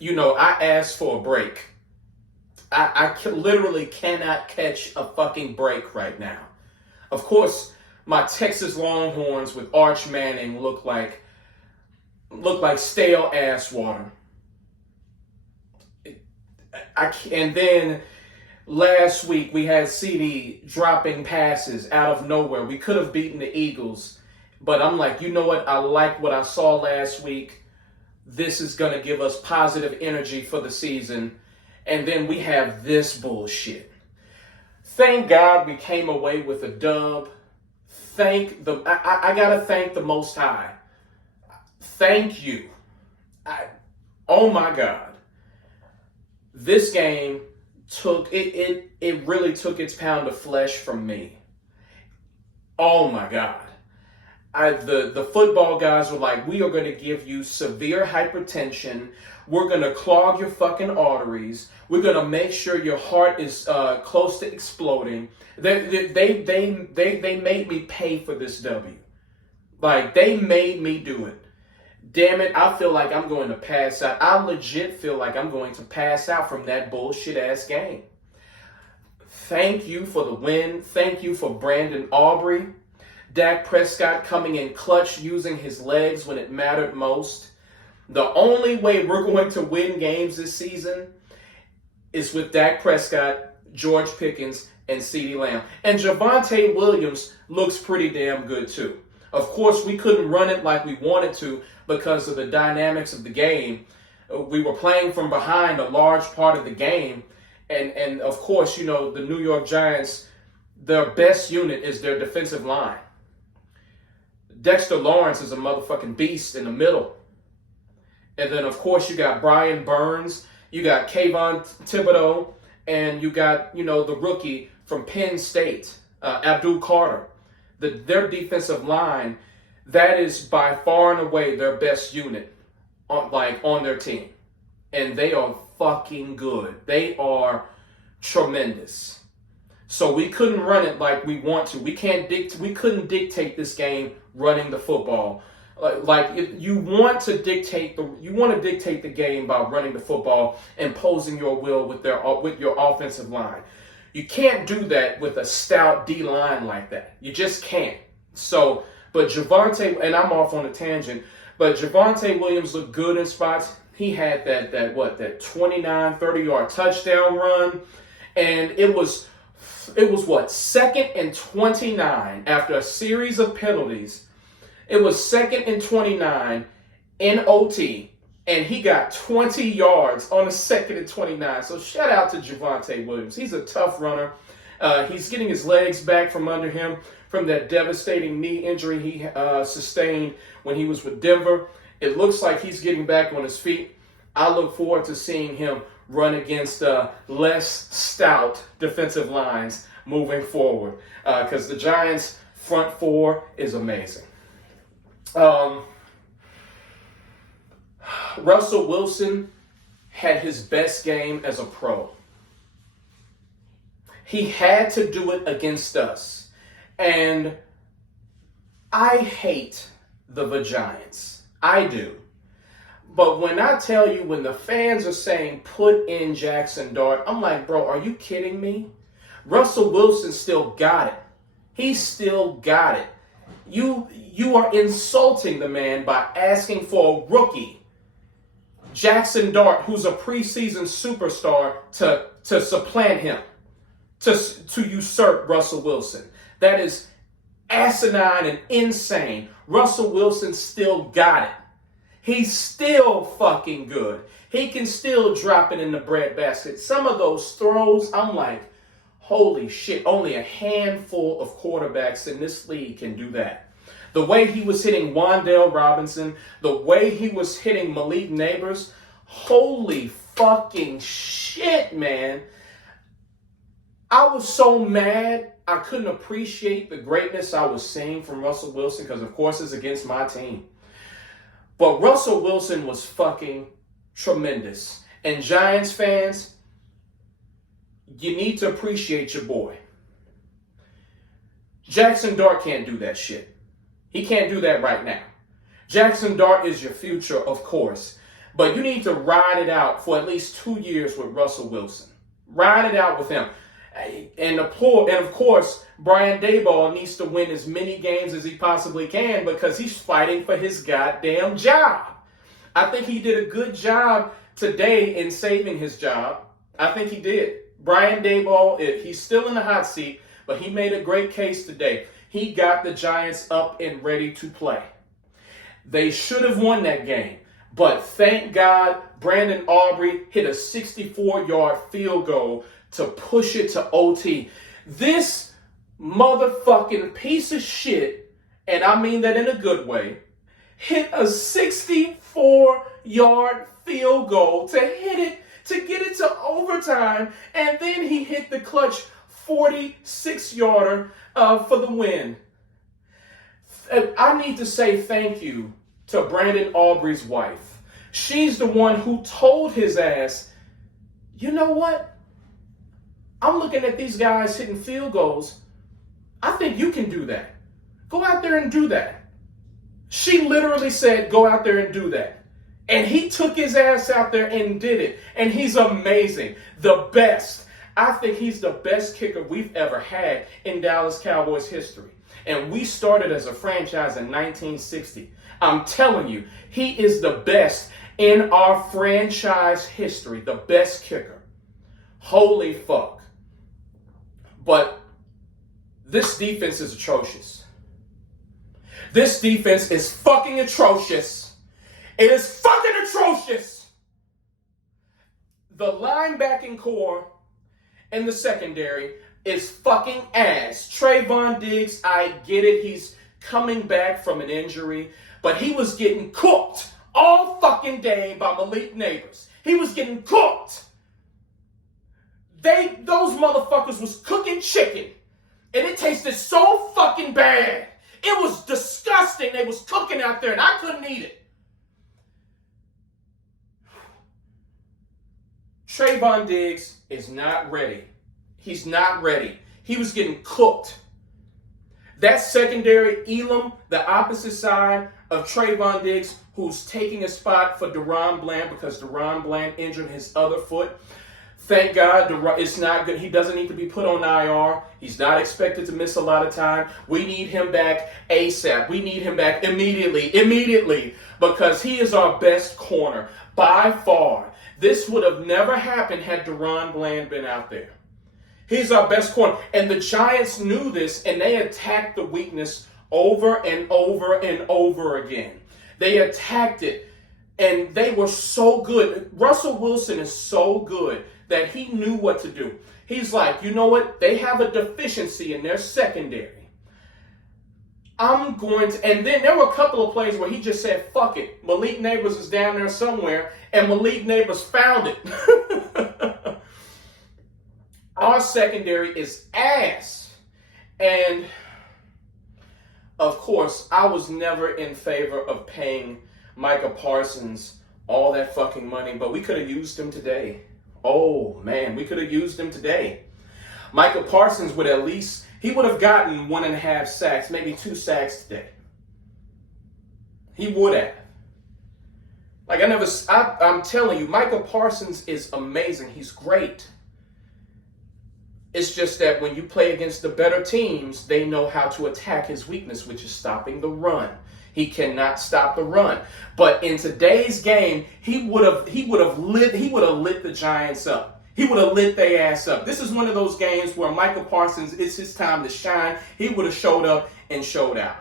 I asked for a break. Literally cannot catch a fucking break right now. Of course, my Texas Longhorns with Arch Manning look like stale ass water. And then last week we had CD dropping passes out of nowhere. We could have beaten the Eagles, but I'm like, you know what? I like what I saw last week. This is going to give us positive energy for the season. And then we have this bullshit. Thank God we came away with a dub. I gotta thank the Most High. Thank you. Oh my God. This game it really took its pound of flesh from me. Oh my God. The football guys were like, we are going to give you severe hypertension. We're going to clog your fucking arteries. We're going to make sure your heart is close to exploding. They made me pay for this W. Like, they made me do it. Damn it, I feel like I'm going to pass out. I legit feel like I'm going to pass out from that bullshit ass game. Thank you for the win. Thank you for Brandon Aubrey. Dak Prescott coming in clutch, using his legs when it mattered most. The only way we're going to win games this season is with Dak Prescott, George Pickens, and CeeDee Lamb. And Javante Williams looks pretty damn good too. Of course, we couldn't run it like we wanted to because of the dynamics of the game. We were playing from behind a large part of the game. And of course, the New York Giants, their best unit is their defensive line. Dexter Lawrence is a motherfucking beast in the middle. And then, of course, you got Brian Burns, you got Kayvon Thibodeau, and you got, the rookie from Penn State, Abdul Carter. Their defensive line, that is by far and away their best unit on their team. And they are fucking good. They are tremendous. So we couldn't run it like we want to. We couldn't dictate this game running the football. You want to dictate the game by running the football, imposing your will with your offensive line. You can't do that with a stout D line like that. You just can't. So, but Javante, and I'm off on a tangent, but Javante Williams looked good in spots. He had that 29, 30-yard touchdown run, and it was what, 2nd and 29 after a series of penalties. It was 2nd and 29 in OT, and he got 20 yards on the 2nd and 29. So shout out to Javante Williams. He's a tough runner. He's getting his legs back from under him from that devastating knee injury he sustained when he was with Denver. It looks like he's getting back on his feet. I look forward to seeing him run against less stout defensive lines moving forward, because the Giants' front four is amazing. Russell Wilson had his best game as a pro. He had to do it against us. And I hate the Vagiants. I do. But when I tell you, when the fans are saying, put in Jackson Dart, I'm like, bro, are you kidding me? Russell Wilson still got it. He still got it. You are insulting the man by asking for a rookie, Jackson Dart, who's a preseason superstar, to supplant him, to usurp Russell Wilson. That is asinine and insane. Russell Wilson still got it. He's still fucking good. He can still drop it in the breadbasket. Some of those throws, I'm like, holy shit, only a handful of quarterbacks in this league can do that. The way he was hitting Wan'Dale Robinson, the way he was hitting Malik Neighbors, holy fucking shit, man. I was so mad I couldn't appreciate the greatness I was seeing from Russell Wilson because, of course, it's against my team. But Russell Wilson was fucking tremendous. And Giants fans, you need to appreciate your boy. Jackson Dart can't do that shit. He can't do that right now. Jackson Dart is your future, of course. But you need to ride it out for at least 2 years with Russell Wilson. Ride it out with him. And of course, Brian Daboll needs to win as many games as he possibly can because he's fighting for his goddamn job. I think he did a good job today in saving his job. I think he did. Brian Daboll, he's still in the hot seat, but he made a great case today. He got the Giants up and ready to play. They should have won that game, but thank God Brandon Aubrey hit a 64-yard field goal to push it to OT. This motherfucking piece of shit, and I mean that in a good way, hit a 64-yard field goal to get it to overtime, and then he hit the clutch 46-yarder for the win. I need to say thank you to Brandon Aubrey's wife. She's the one who told his ass, you know what? I'm looking at these guys hitting field goals. I think you can do that. Go out there and do that. She literally said, go out there and do that. And he took his ass out there and did it. And he's amazing. The best. I think he's the best kicker we've ever had in Dallas Cowboys history. And we started as a franchise in 1960. I'm telling you, he is the best in our franchise history. The best kicker. Holy fuck. But this defense is atrocious. This defense is fucking atrocious. It is fucking atrocious. The linebacking core and the secondary is fucking ass. Trayvon Diggs, I get it. He's coming back from an injury, but he was getting cooked all fucking day by Malik Neighbors. He was getting cooked. Those motherfuckers was cooking chicken, and it tasted so fucking bad. It was disgusting. They was cooking out there, and I couldn't eat it. Trayvon Diggs is not ready. He's not ready. He was getting cooked. That secondary, Elam, the opposite side of Trayvon Diggs, who's taking a spot for Deron Bland because Deron Bland injured his other foot. Thank God it's not good. He doesn't need to be put on IR. He's not expected to miss a lot of time. We need him back ASAP. We need him back immediately, because he is our best corner by far. This would have never happened had Deron Bland been out there. He's our best corner. And the Giants knew this, and they attacked the weakness over and over and over again. They attacked it, and they were so good. Russell Wilson is so good that he knew what to do. He's like, you know what? They have a deficiency in their secondary. I'm going to, and then there were a couple of plays where he just said, fuck it. Malik Neighbors is down there somewhere, and Malik Neighbors found it. Our secondary is ass. And, of course, I was never in favor of paying Micah Parsons all that fucking money, but we could have used him today. Oh, man, we could have used him today. Micah Parsons would at least, he would have gotten 1.5 sacks, maybe 2 sacks today. He would have. Like, I'm telling you, Micah Parsons is amazing. He's great. It's just that when you play against the better teams, they know how to attack his weakness, which is stopping the run. He cannot stop the run. But in today's game, he would have lit the Giants up. He would have lit their ass up. This is one of those games where Micah Parsons, it's his time to shine. He would have showed up and showed out.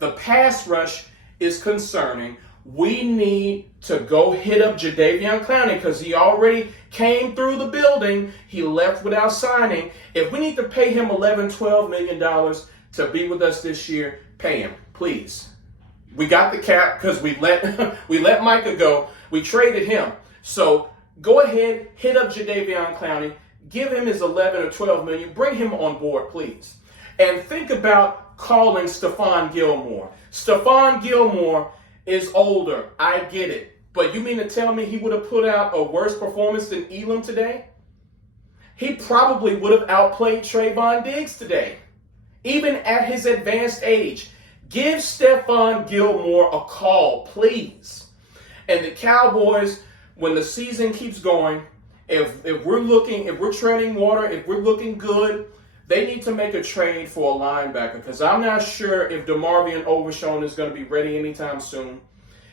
The pass rush is concerning. We need to go hit up Jadeveon Clowney because he already came through the building. He left without signing. If we need to pay him $11-12 million to be with us this year, pay him, please. We got the cap because we let Micah go. We traded him. So go ahead, hit up Jadeveon Clowney, give him his 11 or 12 million, bring him on board, please. And think about calling Stephon Gilmore. Stephon Gilmore is older. I get it. But you mean to tell me he would have put out a worse performance than Elam today? He probably would have outplayed Trayvon Diggs today, even at his advanced age. Give Stephon Gilmore a call, please. And the Cowboys, when the season keeps going, if we're treading water, if we're looking good, they need to make a trade for a linebacker, because I'm not sure if DeMarvion Overshown is going to be ready anytime soon.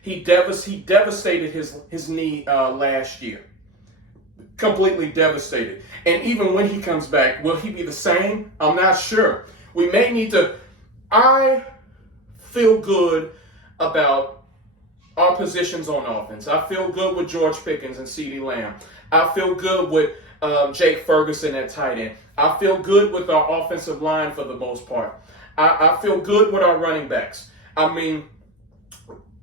He devastated his knee last year. Completely devastated. And even when he comes back, will he be the same? I'm not sure. We may need to... I feel good about our positions on offense. I feel good with George Pickens and CeeDee Lamb. I feel good with Jake Ferguson at tight end. I feel good with our offensive line for the most part. I feel good with our running backs. I mean,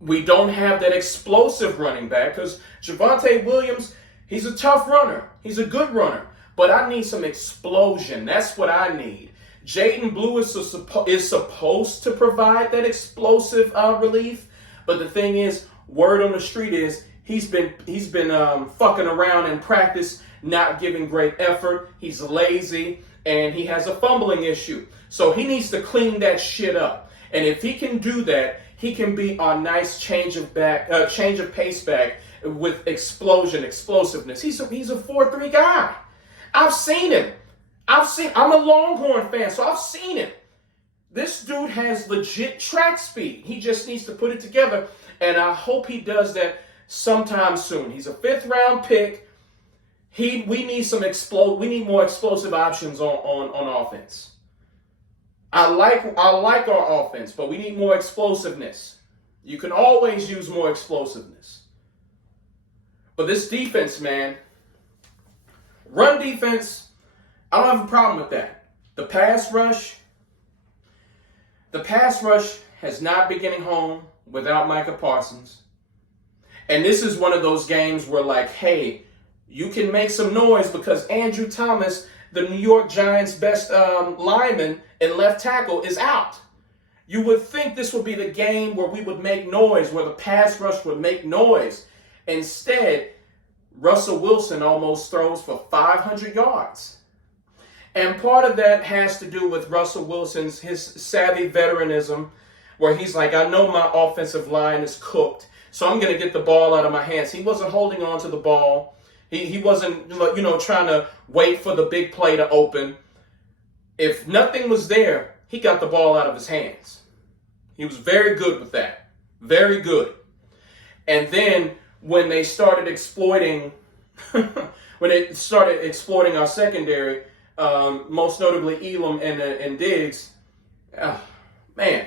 we don't have that explosive running back because Javante Williams, he's a tough runner. He's a good runner. But I need some explosion. That's what I need. Jaden Blue is supposed to provide that explosive relief. But the thing is, word on the street is he's been fucking around in practice, not giving great effort. He's lazy, and he has a fumbling issue. So he needs to clean that shit up. And if he can do that, he can be our nice change of pace back with explosiveness. He's a 4-3 guy. I've seen him. I'm a Longhorn fan, so I've seen him. This dude has legit track speed. He just needs to put it together, and I hope he does that sometime soon. He's a 5th round pick. We need more explosive options on offense. I like our offense, but we need more explosiveness. You can always use more explosiveness. But this defense, man, run defense, I don't have a problem with that. The pass rush has not been getting home without Micah Parsons. And this is one of those games where, like, hey, you can make some noise because Andrew Thomas, the New York Giants' best lineman and left tackle, is out. You would think this would be the game where we would make noise, where the pass rush would make noise. Instead, Russell Wilson almost throws for 500 yards. And part of that has to do with Russell Wilson's his savvy veteranism, where he's like, I know my offensive line is cooked, so I'm going to get the ball out of my hands. He wasn't holding on to the ball. He wasn't, trying to wait for the big play to open. If nothing was there, he got the ball out of his hands. He was very good with that. Very good. And then when they started exploiting, our secondary, most notably Elam and Diggs, man,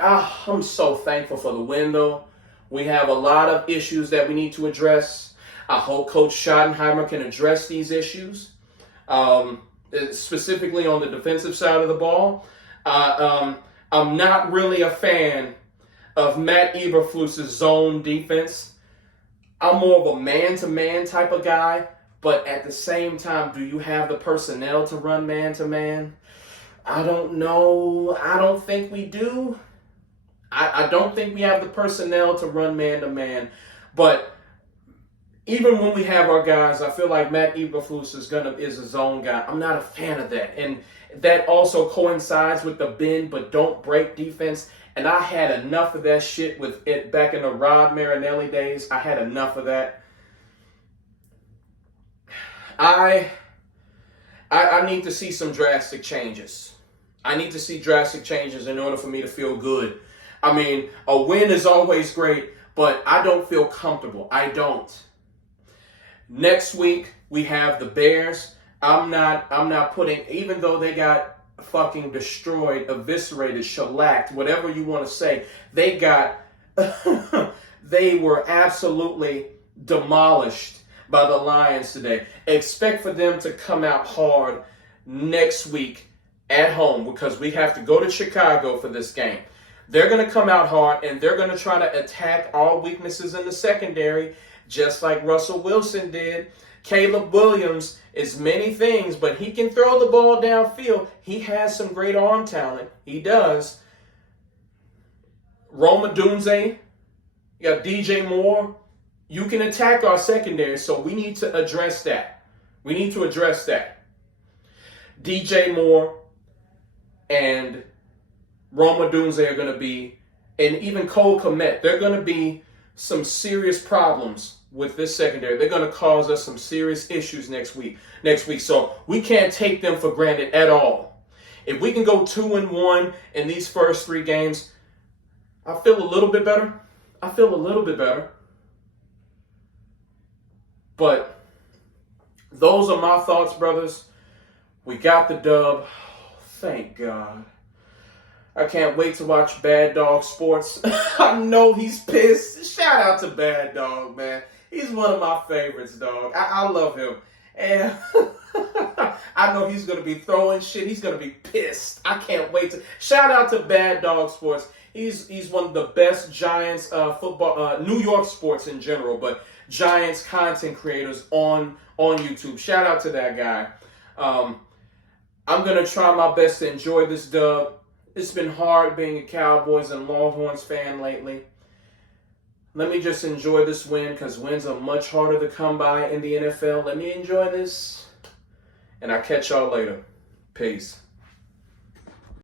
I'm so thankful for the win, though. We have a lot of issues that we need to address. I hope Coach Schottenheimer can address these issues, specifically on the defensive side of the ball. I'm not really a fan of Matt Eberflus's zone defense. I'm more of a man-to-man type of guy, but at the same time, do you have the personnel to run man-to-man? I don't know. I don't think we do. I don't think we have the personnel to run man-to-man. But even when we have our guys, I feel like Matt Eberflus is a zone guy. I'm not a fan of that. And that also coincides with the bend but don't break defense. And I had enough of that shit with it back in the Rod Marinelli days. I had enough of that. I need to see some drastic changes. I need to see drastic changes in order for me to feel good. I mean, a win is always great, but I don't feel comfortable. I don't. Next week, we have the Bears. I'm not putting, even though they got fucking destroyed, eviscerated, shellacked, whatever you want to say, they were absolutely demolished by the Lions today. Expect for them to come out hard next week at home, because we have to go to Chicago for this game. They're going to come out hard, and they're going to try to attack our weaknesses in the secondary, just like Russell Wilson did. Caleb Williams is many things, but he can throw the ball downfield. He has some great arm talent. He does. Rome Odunze, you got DJ Moore. You can attack our secondary, so we need to address that. DJ Moore and Rome Odunze are going to be and even Cole Kmet, they're going to be some serious problems with this secondary. They're going to cause us some serious issues next week. So we can't take them for granted at all. If we can go 2-1 in these first 3 games, I feel a little bit better. But those are my thoughts, brothers. We got the dub. Thank God. I can't wait to watch Bad Dog Sports. I know he's pissed. Shout out to Bad Dog, man. He's one of my favorites, dog. I love him. And I know he's going to be throwing shit. He's going to be pissed. I can't wait to. Shout out to Bad Dog Sports. He's one of the best Giants football, New York sports in general, but Giants content creators on YouTube. Shout out to that guy. I'm going to try my best to enjoy this dub. It's been hard being a Cowboys and Longhorns fan lately. Let me just enjoy this win because wins are much harder to come by in the NFL. Let me enjoy this, and I'll catch y'all later. Peace.